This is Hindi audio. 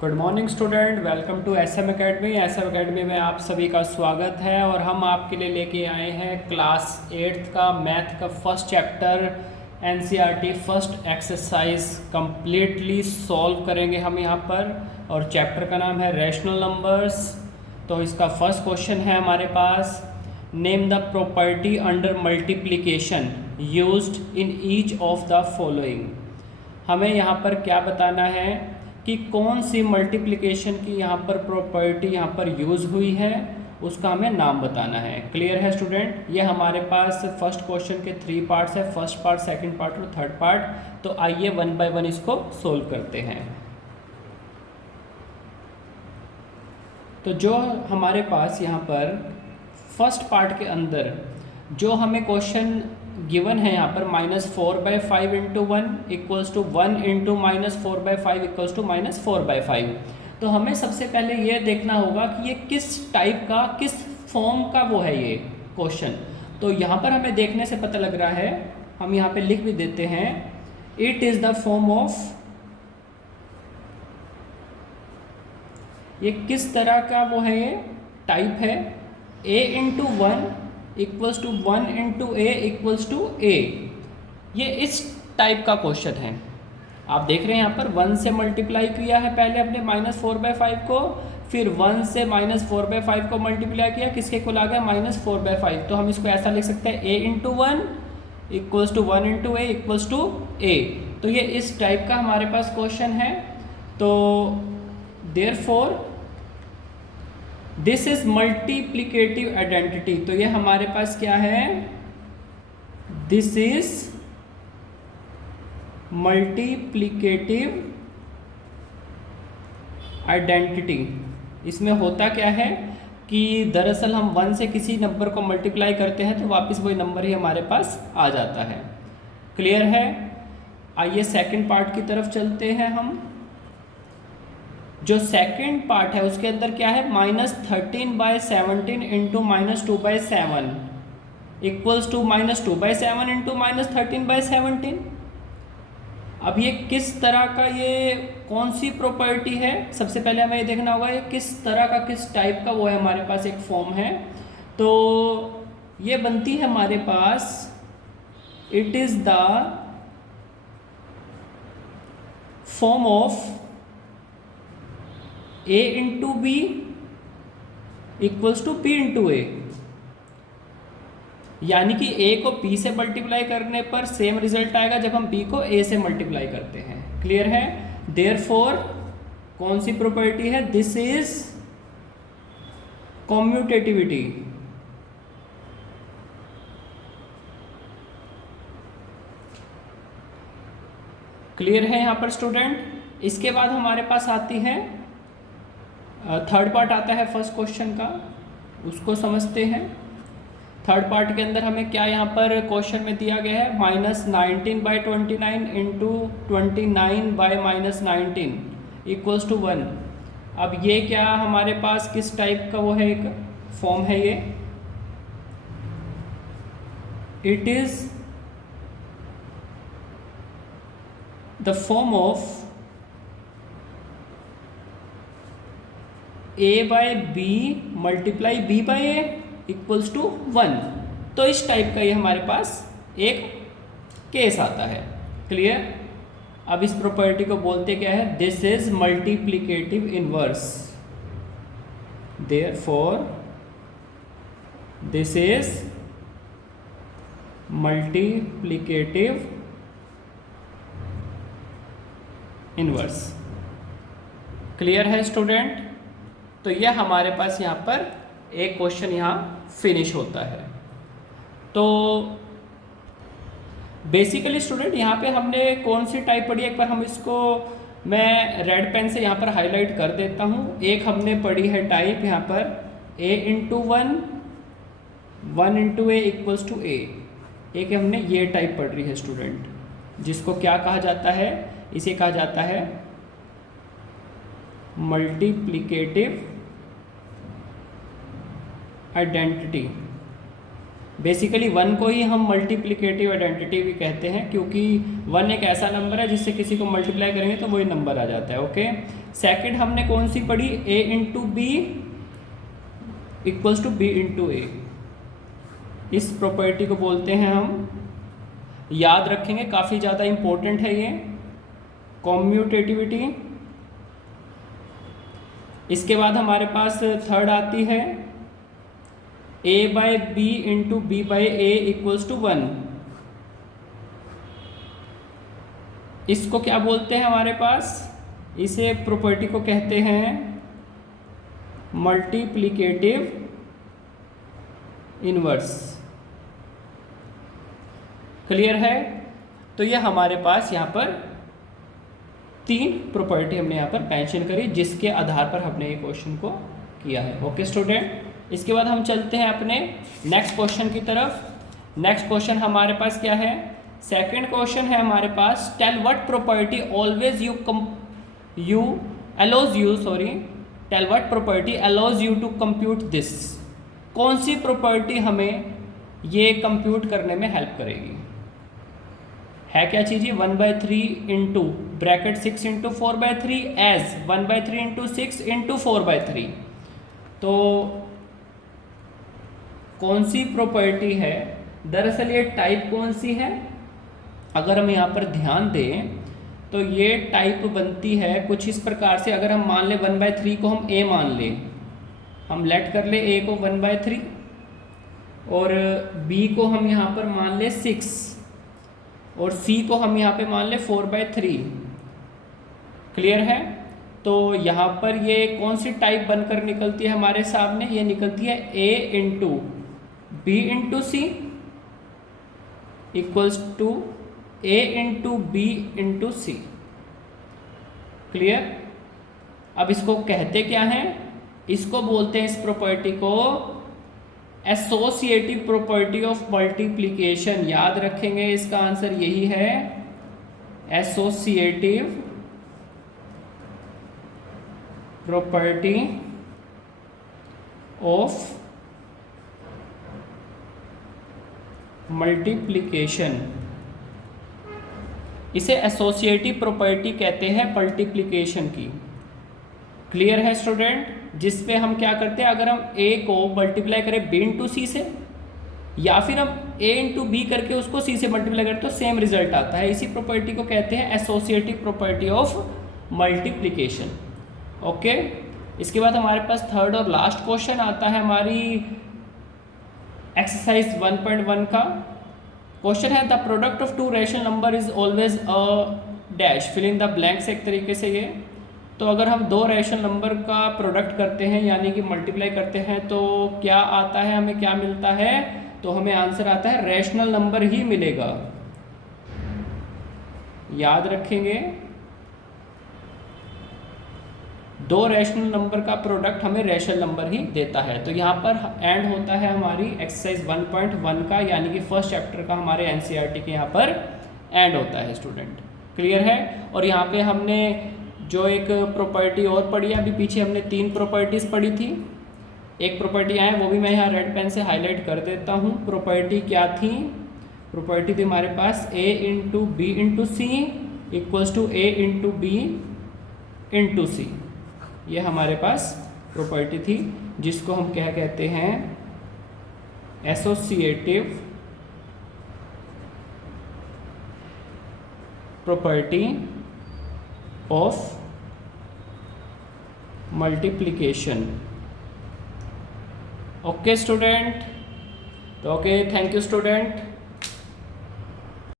Good morning student, welcome to SM academy. SM academy में आप सभी का स्वागत है और हम आपके लिए लेके आए हैं क्लास 8th का मैथ का first chapter NCERT first exercise completely solve करेंगे हम यहाँ पर। और चैप्टर का नाम है रैशनल नंबर्स। तो इसका फर्स्ट क्वेश्चन है हमारे पास, name the property under multiplication used in each of the following. हमें यहाँ पर क्या बताना है कि कौन सी मल्टीप्लिकेशन की यहाँ पर प्रॉपर्टी यहाँ पर यूज़ हुई है, उसका हमें नाम बताना है। क्लियर है स्टूडेंट? ये हमारे पास फर्स्ट क्वेश्चन के 3 पार्ट्स है, फर्स्ट पार्ट, सेकंड पार्ट और थर्ड पार्ट। तो आइए वन बाय वन इसको सोल्व करते हैं। तो जो हमारे पास यहाँ पर फर्स्ट पार्ट के अंदर जो हमें क्वेश्चन गिवन है यहाँ पर -4/5 into 1 equals to 1 into -4/5 equals to -4/5। तो हमें सबसे पहले ये देखना होगा कि ये किस टाइप का, किस फॉर्म का वो है ये क्वेश्चन। तो यहाँ पर हमें देखने से पता लग रहा है, हम यहाँ पे लिख भी देते हैं, it is the form of, ये किस तरह का वो है, ये टाइप है a into 1 equals to 1 into a equals to a. ये इस टाइप का क्वेश्चन है। आप देख रहे हैं यहाँ पर 1 से मल्टीप्लाई किया है पहले अपने -4/5 को, फिर 1 से -4/5 को मल्टीप्लाई किया, किसके कुल आ गया -4/5। तो हम इसको ऐसा लिख सकते हैं a into 1 equals to 1 into a equals to a. तो ये इस टाइप का हमारे पास क्वेश्चन है। तो therefore this is multiplicative identity. तो ये हमारे पास क्या है, दिस इज मल्टीप्लिकेटिव आइडेंटिटी। इसमें होता क्या है कि दरअसल हम 1 से किसी नंबर को मल्टीप्लाई करते हैं तो वापस वही नंबर ही हमारे पास आ जाता है। क्लियर है? आइए सेकंड पार्ट की तरफ चलते हैं हम। जो सेकंड पार्ट है उसके अंदर क्या है, -13/17 इंटू -2/7 इक्वल्स टू -2/7 इंटू -13/17। अब ये किस तरह का, ये कौन सी प्रॉपर्टी है, सबसे पहले हमें ये देखना होगा ये किस तरह का, किस टाइप का वो है, हमारे पास एक फॉर्म है। तो ये बनती है हमारे पास, it is the form of a into b equals to p into a. यानी कि a को p से मल्टीप्लाई करने पर सेम रिजल्ट आएगा जब हम b को a से मल्टीप्लाई करते हैं। क्लियर है? देयरफॉर कौन सी प्रॉपर्टी है, दिस इज कॉम्यूटेटिविटी। क्लियर है यहाँ पर स्टूडेंट? इसके बाद हमारे पास आती है थर्ड पार्ट आता है फर्स्ट क्वेश्चन का, उसको समझते हैं। थर्ड पार्ट के अंदर हमें क्या यहाँ पर क्वेश्चन में दिया गया है, -19/29 इंटू 29/-19 इक्वल्स टू 1। अब ये क्या हमारे पास किस टाइप का वो है, एक फॉर्म है ये, it is the form of a/b multiply b/a equals to 1। तो इस टाइप का ये हमारे पास एक केस आता है। क्लियर? अब इस प्रॉपर्टी को बोलते क्या है, this is multiplicative inverse. Therefore this is multiplicative inverse. Clear है स्टूडेंट? तो यह हमारे पास यहाँ पर एक क्वेश्चन यहाँ फिनिश होता है। तो बेसिकली स्टूडेंट यहाँ पे हमने कौन सी टाइप पढ़ी है, एक बार हम इसको, मैं रेड पेन से यहाँ पर हाईलाइट कर देता हूँ। एक हमने पढ़ी है टाइप यहाँ पर a into 1, 1 into a equals to a. एक हमने ये टाइप पढ़ रही है स्टूडेंट, जिसको क्या कहा जाता है, इसे कहा जाता है मल्टीप्लिकेटिव आइडेंटिटी। बेसिकली 1 को ही हम मल्टीप्लिकेटिव आइडेंटिटी भी कहते हैं, क्योंकि 1 एक ऐसा नंबर है जिससे किसी को मल्टीप्लाई करेंगे तो वही नंबर आ जाता है। ओके, सेकंड हमने कौन सी पढ़ी, a into b equals to b into a. इस प्रॉपर्टी को बोलते हैं हम, याद रखेंगे, काफ़ी ज़्यादा इम्पोर्टेंट है ये, कॉम्यूटेटिविटी। इसके बाद हमारे पास थर्ड आती है a by B into B by A equals to 1। इसको क्या बोलते हैं हमारे पास, इसे प्रॉपर्टी को कहते हैं मल्टीप्लिकेटिव इनवर्स। क्लियर है? तो ये हमारे पास यहाँ पर 3 प्रॉपर्टी हमने यहाँ पर मेंशन करी, जिसके आधार पर हमने ये क्वेश्चन को किया है। ओके स्टूडेंट, इसके बाद हम चलते हैं अपने नेक्स्ट क्वेश्चन की तरफ। नेक्स्ट क्वेश्चन हमारे पास क्या है, सेकंड क्वेश्चन है हमारे पास, tell what property always tell what property allows you to compute this. कौन सी प्रॉपर्टी हमें ये कंप्यूट करने में हेल्प करेगी, है क्या चीज़, 1/3 into bracket 6 into 4/3 as 1/3 into 6 into 4/3। तो कौन सी प्रॉपर्टी है, दरअसल ये टाइप कौन सी है, अगर हम यहाँ पर ध्यान दें तो ये टाइप बनती है कुछ इस प्रकार से। अगर हम मान लें 1/3 को हम a मान लें, हम लेट कर ले a को 1/3 और b को हम यहाँ पर मान लें 6 और c को हम यहाँ पे मान लें 4/3। क्लियर है? तो यहाँ पर ये कौन सी टाइप बनकर निकलती है हमारे सामने, ये निकलती है a into B into C equals to a into B into C. Clear? अब इसको कहते क्या हैं, इसको बोलते हैं, इस प्रॉपर्टी को एसोसिएटिव प्रॉपर्टी ऑफ मल्टीप्लिकेशन। याद रखेंगे, इसका आंसर यही है, एसोसिएटिव प्रॉपर्टी ऑफ मल्टीप्लिकेशन। इसे एसोसिएटिव प्रॉपर्टी कहते हैं मल्टीप्लिकेशन की। क्लियर है स्टूडेंट? जिस पे हम क्या करते हैं, अगर हम a को मल्टीप्लाई करें b इंटू सी से, या फिर हम a इंटू बी करके उसको c से मल्टीप्लाई करें तो सेम रिजल्ट आता है। इसी प्रॉपर्टी को कहते हैं associative property of multiplication. Okay, इसके बाद हमारे पास थर्ड और लास्ट क्वेश्चन आता है हमारी एक्सरसाइज 1.1 का। क्वेश्चन है, the product of 2 rational number is always a dash, fill in the blanks. एक तरीके से ये, तो अगर हम 2 रैशनल नंबर का प्रोडक्ट करते हैं यानी कि मल्टीप्लाई करते हैं तो क्या आता है, हमें क्या मिलता है, तो हमें आंसर आता है रैशनल नंबर ही मिलेगा। याद रखेंगे, 2 रैशनल नंबर का प्रोडक्ट हमें रैशनल नंबर ही देता है। तो यहाँ पर एंड होता है हमारी एक्सरसाइज 1.1 का, यानी कि फर्स्ट चैप्टर का हमारे एनसीईआरटी के यहाँ पर एंड होता है स्टूडेंट। क्लियर है? और यहाँ पे हमने जो एक प्रॉपर्टी और पढ़ी है, अभी पीछे हमने 3 प्रॉपर्टीज़ पढ़ी थी। एक प्रॉपर्टी आए वो भी मैं यहाँ रेड पेन से हाईलाइट कर देता हूँ। प्रॉपर्टी क्या थी, प्रॉपर्टी थी हमारे पास a into B into C equals to a into B into c. ये हमारे पास प्रॉपर्टी थी जिसको हम क्या कहते हैं, associative property of multiplication. Okay student, तो ओके, थैंक यू स्टूडेंट।